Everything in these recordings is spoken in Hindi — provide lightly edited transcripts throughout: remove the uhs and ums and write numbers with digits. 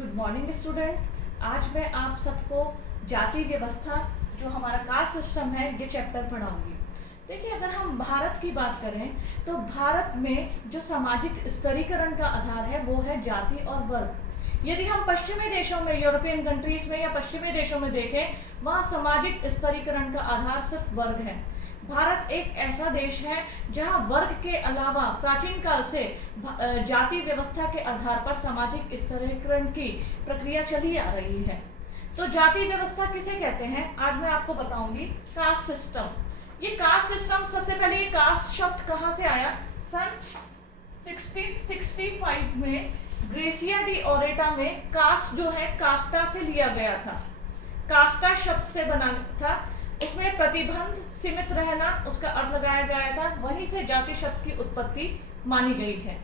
Good morning student. आज मैं आप सबको जाति व्यवस्था जो हमारा कास्ट सिस्टम है ये चैप्टर पढ़ाऊंगी। देखिए, अगर हम भारत की बात करें तो भारत में जो सामाजिक स्तरीकरण का आधार है वो है जाति और वर्ग। यदि हम पश्चिमी देशों में, यूरोपियन कंट्रीज में या पश्चिमी देशों में देखें, वहाँ सामाजिक स्तरीकरण का आधार सिर्फ वर्ग है। भारत एक ऐसा देश है जहां वर्ग के अलावा प्राचीन काल से जाति व्यवस्था के आधार पर सामाजिक स्तरीकरण की प्रक्रिया चली आ रही है। तो जाति व्यवस्था किसे कहते हैं, आज मैं आपको बताऊंगी। Caste system. ये कास्ट सिस्टम, सबसे पहले ये कास्ट शब्द कहां से आया? सन 1665 में ग्रेसिया डी ओरेटा में कास्ट जो है कास्टा से लिया गया था। कास्टा शब्द से बना था, उसमें प्रतिबंध, सीमित रहना उसका अर्थ लगाया गया था। वहीं से जाति शब्द की उत्पत्ति मानी गई है।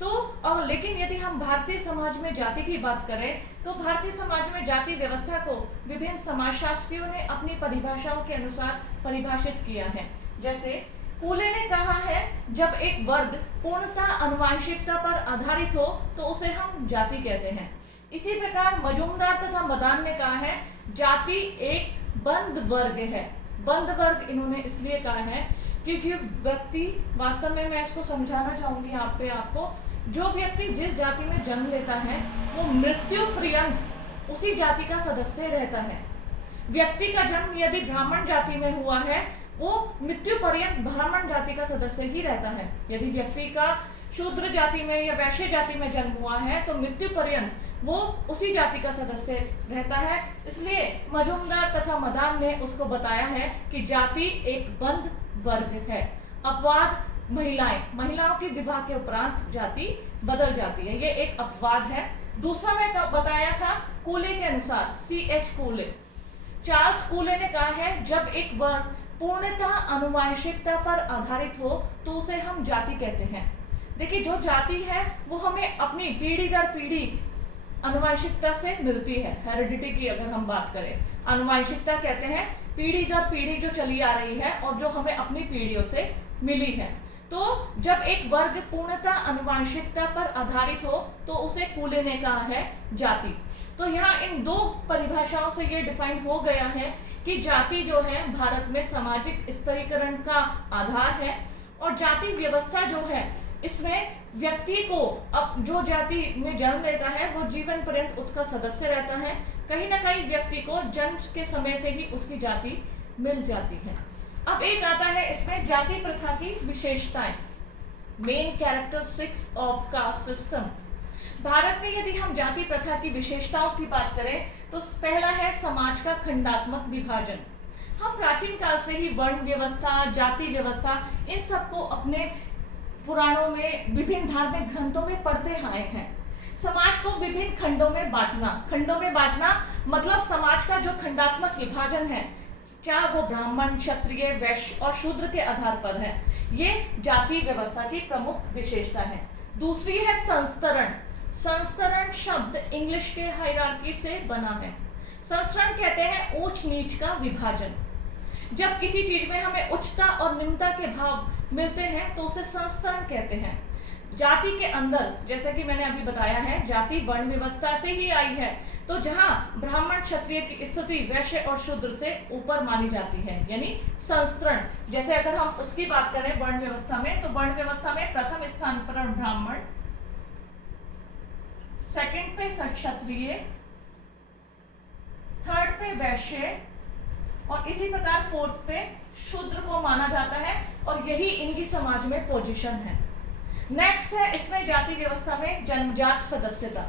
तो और लेकिन यदि हम भारतीय समाज में जाति की बात करें तो भारतीय समाज में जाति व्यवस्था को विभिन्न समाजशास्त्रियों ने अपनी परिभाषाओं के अनुसार परिभाषित किया है। जैसे कूले ने कहा है, जब एक वर्ग पूर्णतः आनुवंशिकता पर आधारित हो तो उसे हम जाति कहते हैं। इसी प्रकार मजूमदार तथा मदान ने कहा है, जाति एक बंद वर्ग है। बंद वर्ग इन्होंने इसलिए कहा है क्योंकि व्यक्ति, वास्तव में मैं इसको समझाना चाहूंगी आपको, जो व्यक्ति जिस जाति में जन्म लेता है वो मृत्यु पर्यंत उसी जाति का सदस्य रहता है। व्यक्ति का जन्म यदि ब्राह्मण जाति में हुआ है, वो मृत्यु पर्यंत ब्राह्मण जाति का सदस्य ही रहता है। यदि व्यक्ति का शूद्र जाति में या वैश्य जाति में जन्म हुआ है तो मृत्यु पर्यंत वो उसी जाति का सदस्य रहता है। इसलिए मजूमदार तथा मदान ने उसको बताया है कि जाति एक बंद वर्ग है। अपवाद महिलाओं के विवाह के उपरांत जाति बदल जाती है, ये एक अपवाद है। दूसरा मैं बताया था कूले के अनुसार, C.H. कूले, चार्ल्स कूले ने कहा है, जब एक वर्ग पूर्णतः आनुवंशिकता पर आधारित हो तो उसे हम जाति कहते हैं। देखिए, जो जाति है वो हमें अपनी पीढ़ी दर पीढ़ी आनुवंशिकता से मिलती है। हेरिडिटी की अगर हम बात करें, आनुवंशिकता कहते हैं पीढ़ी दर पीढ़ी जो चली आ रही है और जो हमें अपनी पीढ़ियों से मिली है। तो जब एक वर्ग पूर्णतः आनुवंशिकता पर आधारित हो तो उसे कूले ने कहा है जाति। तो यहाँ इन दो परिभाषाओं से ये डिफाइन हो गया है कि जाति जो है भारत में सामाजिक स्तरीकरण का आधार है। और जाति व्यवस्था जो है इसमें व्यक्ति को अब जो जाति में जन्म लेता है वो जीवन पर्यंत उसका सदस्य रहता है। कहीं ना कहीं व्यक्ति को जन्म के समय से ही उसकी जाति मिल जाती है। अब एक आता है इसमें जाति प्रथा की विशेषताएं, main characteristics of caste system. Bharat में यदि हम जाति प्रथा की विशेषताओं की बात करें तो पहला है समाज का खंडात्मक विभाजन। हम प्राचीन काल से ही वर्ण व्यवस्था, जाति व्यवस्था, इन सबको अपने पुराणों में, विभिन्न धार्मिक ग्रंथों में पढ़ते आए हैं। समाज को विभिन्न खंडों में बांटना मतलब समाज का जो खंडात्मक विभाजन है, चाहे वो ब्राह्मण, क्षत्रिय, वैश्य और शूद्र के आधार पर है, ये जाति व्यवस्था की प्रमुख विशेषता है। दूसरी है संस्तरण। संस्तरण शब्द इंग्लिश के हायरार्की से बना है। संस्तरण कहते हैं ऊंच नीच का विभाजन। जब किसी चीज में हमें उच्चता और निम्नता के भाव मिलते हैं तो उसे संस्तरण कहते हैं। जाति के अंदर, जैसा कि मैंने अभी बताया है, जाति वर्ण व्यवस्था से ही आई है। तो जहां ब्राह्मण क्षत्रिय की स्थिति वैश्य और शूद्र से ऊपर मानी जाती है, यानी संस्तरण। जैसे अगर हम उसकी बात करें वर्ण व्यवस्था में, तो वर्ण व्यवस्था में प्रथम स्थान पर ब्राह्मण, सेकंड पे क्षत्रिय, थर्ड पे वैश्य और इसी प्रकार फोर्थ पे शूद्र को माना जाता है और यही इनकी समाज में पोजीशन है। नेक्स्ट है इसमें जाति व्यवस्था में जन्मजात सदस्यता।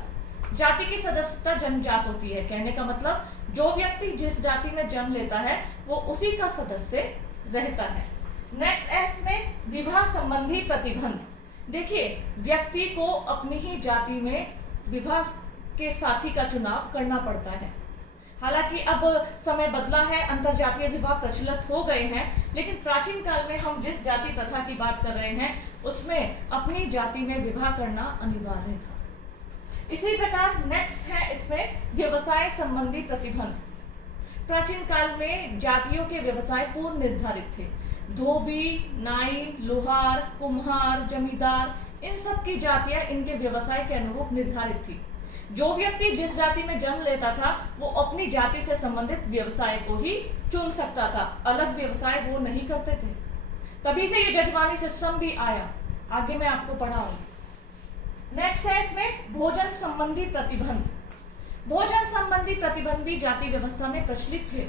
जाति की सदस्यता जन्मजात होती है, कहने का मतलब जो व्यक्ति जिस जाति में जन्म लेता है वो उसी का सदस्य रहता है। नेक्स्ट है इसमें विवाह संबंधी प्रतिबंध। देखिए, व्यक्ति को अपनी ही जाति में विवाह के साथी का चुनाव करना पड़ता है। हालांकि अब समय बदला है, अंतरजातीय विवाह प्रचलित हो गए हैं, लेकिन प्राचीन काल में हम जिस जाति प्रथा की बात कर रहे हैं उसमें अपनी जाति में विवाह करना अनिवार्य था। इसी प्रकार नेक्स्ट है इसमें व्यवसाय संबंधी प्रतिबंध। प्राचीन काल में जातियों के व्यवसाय पूर्व निर्धारित थे। धोबी, नाई, लोहार, कुम्हार, जमींदार, इन सब की जातियां इनके व्यवसाय के अनुरूप निर्धारित थी। जो व्यक्ति जिस जाति में जन्म लेता था वो अपनी जाति से संबंधित व्यवसाय को ही चुन सकता था, अलग व्यवसाय वो नहीं करते थे। तभी से ये जजमानी सिस्टम भी आया, आगे मैं आपको पढ़ाऊंगी। नेक्स्ट है इसमें भोजन संबंधी प्रतिबंध। भोजन संबंधी प्रतिबंध भी जाति व्यवस्था में प्रचलित थे।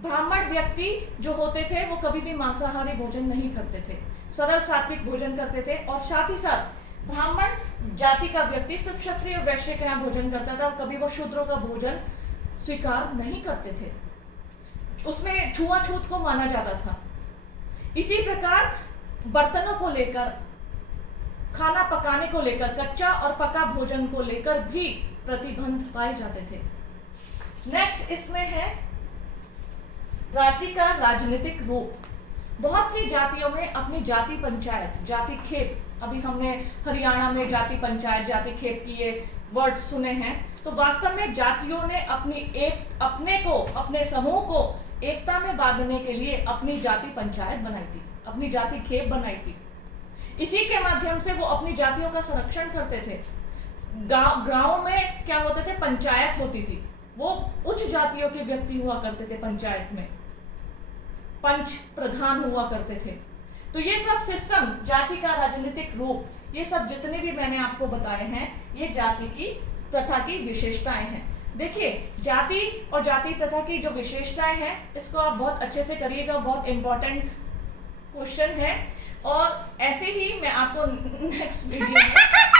ब्राह्मण व्यक्ति जो होते थे वो कभी भी मांसाहारी भोजन नहीं करते थे, सरल सात्विक भोजन करते थे। और साथ ही साथ ब्राह्मण जाति का व्यक्ति सिर्फ क्षत्रिय और वैश्य के यहाँ भोजन करता था, कभी वो शूद्रों का भोजन स्वीकार नहीं करते थे, उसमें छुआछूत को माना जाता था। इसी प्रकार बर्तनों को लेकर, खाना पकाने को लेकर, कच्चा और पका भोजन को लेकर भी प्रतिबंध पाए जाते थे। नेक्स्ट इसमें है जाति का राजनीतिक रूप। बहुत सी जातियों में अपनी जाति पंचायत, जाति खेप, अभी हमने हरियाणा में जाति पंचायत, जाति खेप की ये वर्ड सुने हैं। तो वास्तव में जातियों ने अपने समूह को एकता में बांधने के लिए अपनी जाति पंचायत बनाई थी, अपनी जाति खेप बनाई थी। इसी के माध्यम से वो अपनी जातियों का संरक्षण करते थे। गांव में क्या होते थे, पंचायत होती थी, वो उच्च जातियों के व्यक्ति हुआ करते थे, पंचायत में पंच प्रधान हुआ करते थे। तो ये सब सिस्टम, जाति का राजनीतिक रूप, ये सब जितने भी मैंने आपको बताए हैं, ये जाति की प्रथा की विशेषताएं हैं। देखिए, जाति और जाति प्रथा की जो विशेषताएं हैं, इसको आप बहुत अच्छे से करिएगा, बहुत इंपॉर्टेंट क्वेश्चन है। और ऐसे ही मैं आपको नेक्स्ट वीडियो में